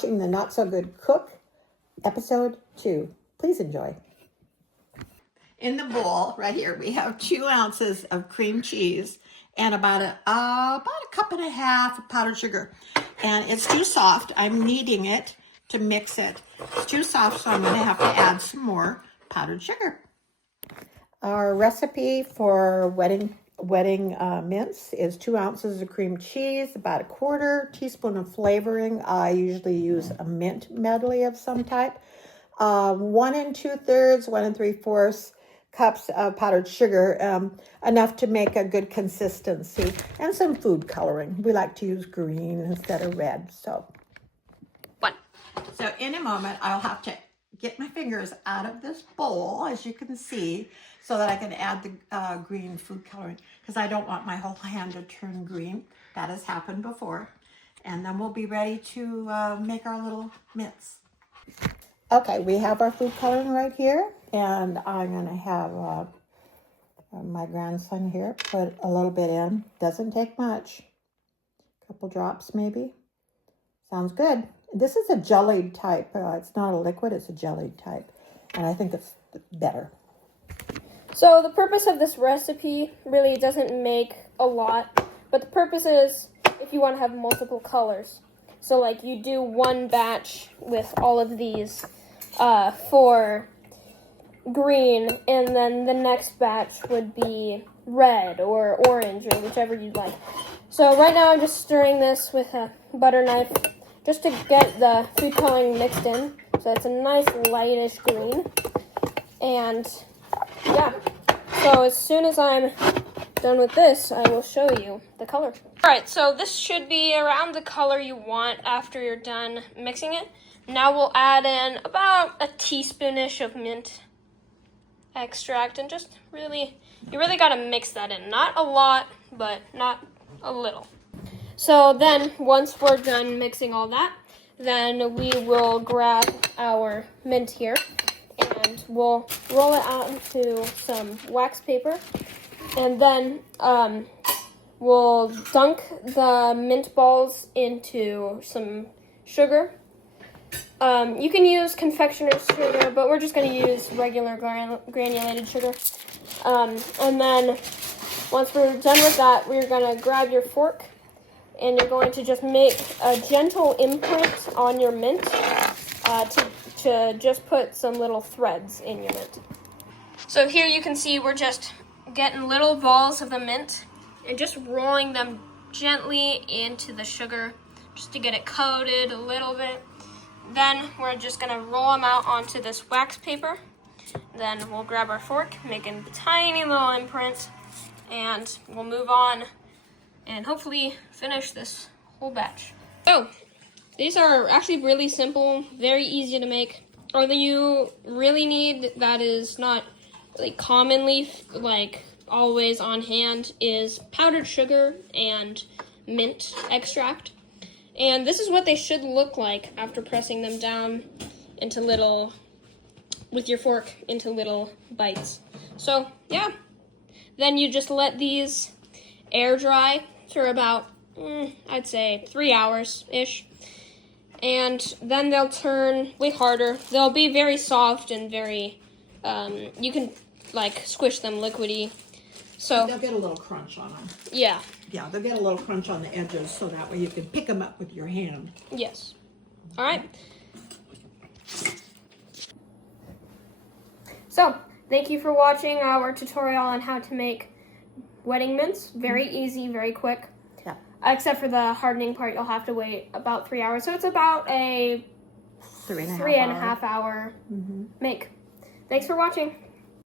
watching the Not So Good Cook, episode 2. Please enjoy. In the bowl right here, we have 2 ounces of cream cheese and about a cup and a half of powdered sugar. And it's too soft. I'm kneading it to mix it. It's too soft, so I'm going to have to add some more powdered sugar. Our recipe for wedding mince is 2 ounces of cream cheese, about a 1/4 teaspoon of flavoring. I usually use a mint medley of some type. 1 2/3, 1 3/4 cups of powdered sugar, enough to make a good consistency, and some food coloring. We like to use green instead of red. So in a moment, I'll have to get my fingers out of this bowl, as you can see, so that I can add the green food coloring, because I don't want my whole hand to turn green. That has happened before. And then we'll be ready to make our little mince. Okay, we have our food coloring right here, and I'm going to have my grandson here put a little bit in. Doesn't take much. A couple drops maybe. Sounds good. This is a jellied type. It's not a liquid, it's a jellied type. And I think it's better. So the purpose of this recipe really doesn't make a lot, but the purpose is if you want to have multiple colors. So like you do one batch with all of these for green, and then the next batch would be red or orange or whichever you'd like. So right now I'm just stirring this with a butter knife just to get the food coloring mixed in. So it's a nice lightish green. And yeah, so as soon as I'm done with this, I will show you the color. Alright, so this should be around the color you want after you're done mixing it. Now we'll add in about a teaspoonish of mint extract, and just you really gotta mix that in. Not a lot, but not a little. So then, once we're done mixing all that, then we will grab our mint here, and we'll roll it out into some wax paper, and then we'll dunk the mint balls into some sugar. You can use confectioner's sugar, but we're just going to use regular granulated sugar. And then once we're done with that, we're going to grab your fork, and you're going to just make a gentle imprint on your mint to just put some little threads in your mint. So here you can see we're just getting little balls of the mint and just rolling them gently into the sugar just to get it coated a little bit. Then we're just going to roll them out onto this wax paper. Then we'll grab our fork, making tiny little imprints, and we'll move on and hopefully finish this whole batch. So, these are actually really simple, very easy to make. All that you really need that is not really commonly always on hand is powdered sugar and mint extract. And this is what they should look like after pressing them down into with your fork into little bites. So, yeah. Then you just let these air dry for about, I'd say 3 hours-ish. And then they'll turn way harder. They'll be very soft and very, you can squish them liquidy. So they'll get a little crunch on them. Yeah. Yeah, they'll get a little crunch on the edges, so that way you can pick them up with your hand. Yes. All right. So, thank you for watching our tutorial on how to make wedding mince. Very easy, very quick. Yeah. Except for the hardening part, you'll have to wait about 3 hours. So it's about a 3.5 hour make. Thanks for watching.